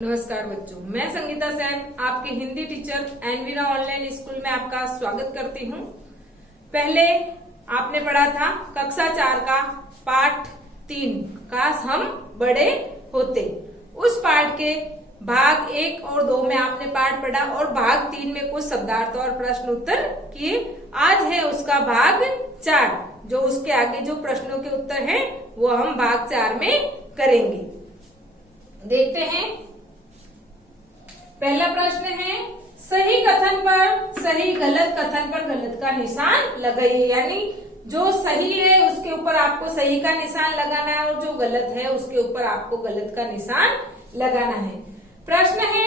नमस्कार बच्चों, मैं संगीता सेन आपकी Hindi teacher Envira online school में आपका स्वागत करती हूँ। पहले आपने पढ़ा था कक्षा 4 का पाठ 3 काश हम बड़े होते। उस पाठ के भाग 1 और 2 में आपने पाठ पढ़ा और भाग 3 में कुछ शब्दार्थ और प्रश्न उत्तर किए। आज है उसका भाग 4, जो उसके आगे जो प्रश्नों के उत्तर हैं वो हम भाग 4 में करेंगे। देखते हैं। पहला प्रश्न है, सही कथन पर सही, गलत कथन पर गलत का निशान लगाइए। यानी जो सही है उसके ऊपर आपको सही का निशान लगाना है और जो गलत है उसके ऊपर आपको गलत का निशान लगाना है। प्रश्न है,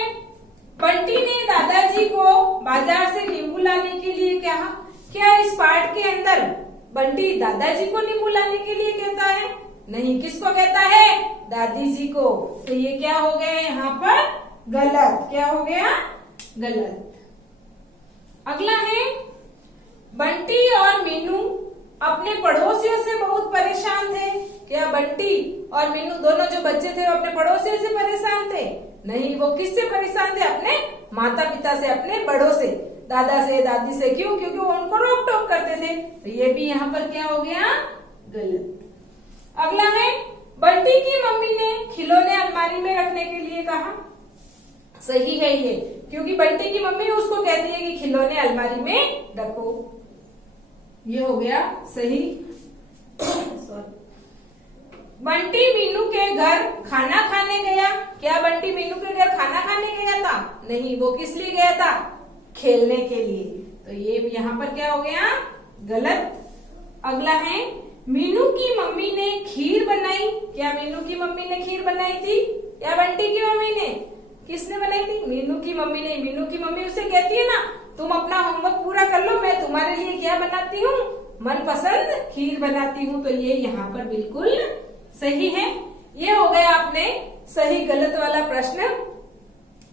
बंटी ने दादाजी को बाजार से नींबू लाने के लिए कहा। क्या इस पाठ के अंदर बंटी दादाजी को नींबू लाने के लिए कहता है? नहीं, किसको कहता है? दादी जी को। तो ये क्या हो गया यहाँ पर? गलत। क्या हो गया? गलत। अगला है, बंटी और मीनू अपने पड़ोसियों से बहुत परेशान थे। क्या बंटी और मीनू दोनों जो बच्चे थे वो अपने पड़ोसियों से परेशान थे? नहीं, वो किससे परेशान थे? अपने माता पिता से, अपने बड़ों से, दादा से, दादी से। क्यों? क्योंकि वो उनको रोक टोक करते थे। तो ये भी यहाँ पर क्या हो गया? गलत। अगला है, बंटी की मम्मी ने खिलौने अलमारी में रखने के लिए कहा। सही है ये, क्योंकि बंटी की मम्मी उसको कहती है कि खिलौने अलमारी में रखो। ये हो गया सही। बंटी मीनू के घर खाना खाने गया। क्या बंटी मीनू के घर खाना खाने गया था? नहीं, वो किस लिए गया था? खेलने के लिए। तो ये यहाँ पर क्या हो गया? गलत। अगला है, मीनू की मम्मी ने खीर बनाई। क्या मीनू की मम्मी ने खीर बनाई थी या बंटी की मम्मी ने? किसने बनाई थी? मीनू की मम्मी ने। मीनू की मम्मी उसे कहती है ना, तुम अपना होमवर्क पूरा कर लो, मैं तुम्हारे लिए क्या बनाती हूँ? मनपसंद खीर बनाती हूँ। तो ये यहाँ पर बिल्कुल सही है। ये हो गया आपने सही गलत वाला प्रश्न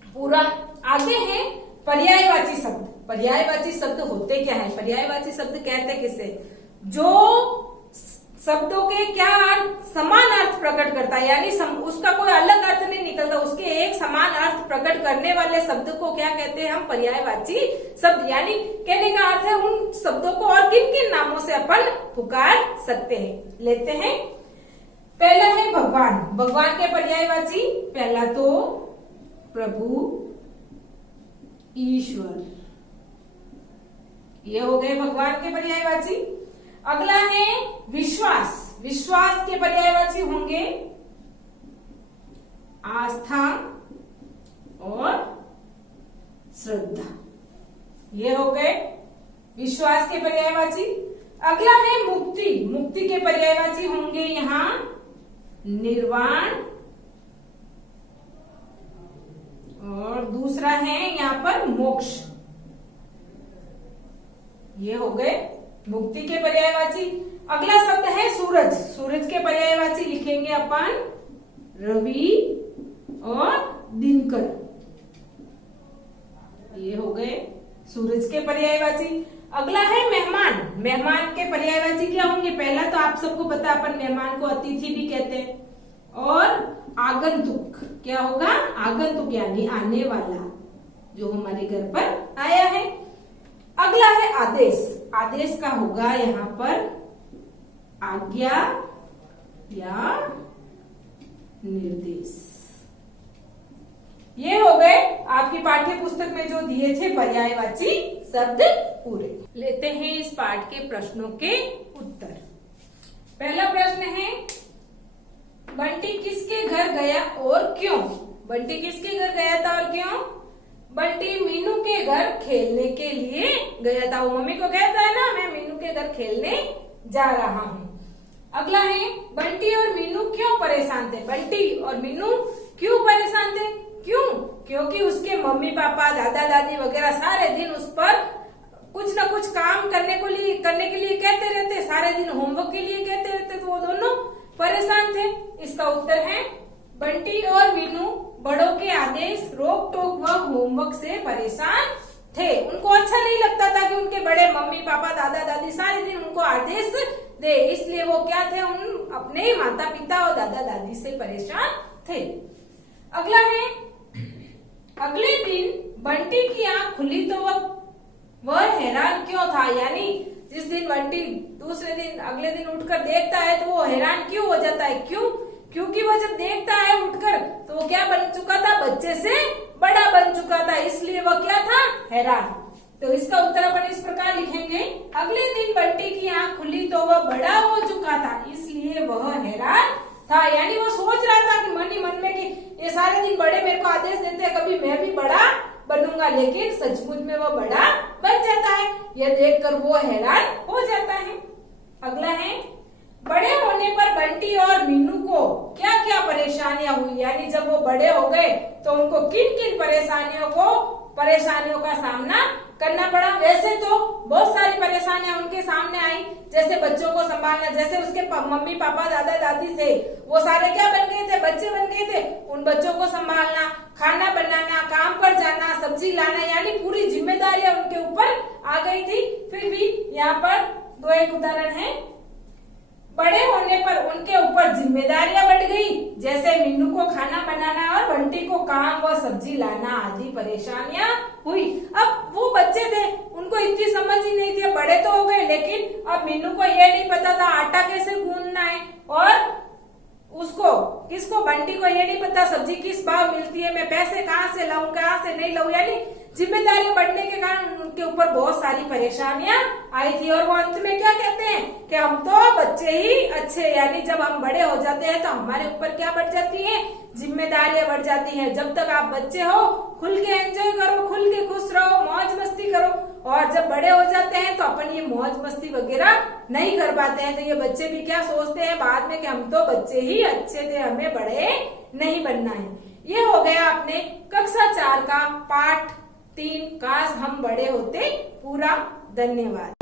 पूरा। आगे है पर्यायवाची शब्द। पर्यायवाची शब्द होते क्या है? पर्यायवाची शब्द कहते किसे? जो शब्दों के क्या अर्थ समान अर्थ प्रकट करता है, यानी उसका कोई अलग अर्थ नहीं निकलता, उसके एक समान अर्थ प्रकट करने वाले शब्द को क्या कहते हैं? हम पर्यायवाची शब्द। यानी कहने का अर्थ है उन शब्दों को और किन किन नामों से अपन पुकार सकते हैं। लेते हैं। पहला है भगवान। भगवान के पर्यायवाची, पहला तो प्रभु, ईश्वर, ये हो गए भगवान के पर्यायवाची। अगला है विश्वास। विश्वास के पर्यायवाची होंगे आस्था और श्रद्धा। ये हो गए विश्वास के पर्यायवाची। अगला है मुक्ति। मुक्ति के पर्यायवाची होंगे यहाँ निर्वाण और दूसरा है यहाँ पर मोक्ष। ये हो गए मुक्ति के पर्यायवाची। अगला शब्द है सूरज। सूरज के पर्यायवाची लिखेंगे अपन रवि और दिनकर। ये हो गए सूरज के पर्यायवाची। अगला है मेहमान। मेहमान के पर्यायवाची क्या होंगे? पहला तो आप सबको पता, अपन मेहमान को अतिथि भी कहते हैं। और आगंतुक। क्या होगा? आगंतुक यानी आने वाला, जो हमारे घर पर आया है। अगला है आदेश। आदेश का होगा यहाँ पर आज्ञा या निर्देश। ये हो गए आपकी पाठ्य पुस्तक में जो दिए थे पर्यायवाची शब्द पूरे। लेते हैं इस पाठ के प्रश्नों के उत्तर। पहला प्रश्न है, बंटी किसके घर गया और क्यों? बंटी किसके घर गया था और क्यों? बंटी मीनू के घर खेलने के लिए गया था। वो मम्मी को कहता है ना, मैं मीनू के घर खेलने जा रहा हूँ। अगला है, बंटी और मीनू क्यों परेशान थे? बंटी और मीनू क्यों परेशान थे? क्यों? क्योंकि उसके मम्मी पापा, दादा दादी वगैरह सारे दिन उस पर कुछ न कुछ काम करने के लिए कहते रहते, सारे दिन होमवर्क के लिए कहते रहते, तो वो दोनों परेशान थे। इसका उत्तर है, बंटी और मीनू बड़ों के आदेश, रोक टोक व होमवर्क से परेशान थे। उनको अच्छा नहीं लगता था कि उनके बड़े मम्मी पापा, दादा दादी सारे दिन उनको आदेश दे, इसलिए वो क्या थे? उन अपने माता पिता और दादा दादी से परेशान थे। अगला है अगले दिन बंटी की आंख खुली तो वह हैरान क्यों था, यानी जिस दिन बंटी दूसरे दिन अगले दिन उठकर देखता है तो वो हैरान क्यों हो जाता है, क्यों? क्योंकि वो जब देखता है उठकर तो वो क्या बन चुका था, बच्चे से बड़ा बन चुका था, इसलिए वो क्या था, हैरान। तो इसका उत्तर अपन इस प्रकार लिखेंगे, अगले दिन बंटी की आंख खुली तो वह बड़ा हो चुका था, इसलिए वह हैरान था। यानी वो सोच रहा था कि मन ही मन में कि ये सारे दिन बड़े मेरे को आदेश देते हैं, कभी मैं भी बड़ा बनूंगा, लेकिन सचमुच में वो बड़ा बन जाता है। यह देखकर वो हैरान हो जाता है। अगला है, बड़े होने पर बंटी और मीनू को क्या क्या परेशानियां हुई, यानी जब वो बड़े हो गए तो उनको किन किन परेशानियों का सामना करना पड़ा। वैसे तो बहुत सारी परेशानियां उनके सामने आई, जैसे बच्चों को संभालना, जैसे उसके मम्मी पापा दादा दादी थे वो सारे क्या बन गए थे, बच्चे बन गए थे, उन बच्चों को संभालना, खाना बनाना, काम पर जाना, सब्जी लाना, यानी पूरी जिम्मेदारियां उनके ऊपर आ गई थी। फिर भी यहाँ पर दो एक उदाहरण है, बड़े होने पर उनके ऊपर जिम्मेदारियां बढ़ गई, जैसे मीनू को खाना बनाना और बंटी को काम व सब्जी लाना आदि परेशानियां हुई। अब वो बच्चे थे, उनको इतनी समझ ही नहीं थी, बड़े तो हो गए, लेकिन अब मीनू को ये नहीं पता था आटा कैसे गूंदना है, और उसको किसको, बंटी को ये नहीं पता सब्जी किस भाव मिलती है, मैं पैसे कहाँ से लाऊं कहाँ से नहीं लाऊं, यानी जिम्मेदारी बढ़ने के कारण उनके ऊपर बहुत सारी परेशानियां आई थी। और वो अंत में क्या कहते हैं कि हम तो बच्चे ही अच्छे, यानी जब हम बड़े हो जाते हैं तो हमारे ऊपर क्या बढ़ जाती है, जिम्मेदारियां बढ़ जाती हैं। जब तक आप बच्चे हो खुल के एंजॉय करो, खुल के खुश रहो, मौज मस्ती करो, और जब बड़े हो जाते हैं तो अपन ये मौज मस्ती वगैरह नहीं कर पाते हैं। तो ये बच्चे भी क्या सोचते हैं बाद में कि हम तो बच्चे ही अच्छे थे, हमें बड़े नहीं बनना है। ये हो गया अपने कक्षा 4 का पाठ 3 काश हम बड़े होते पूरा। धन्यवाद।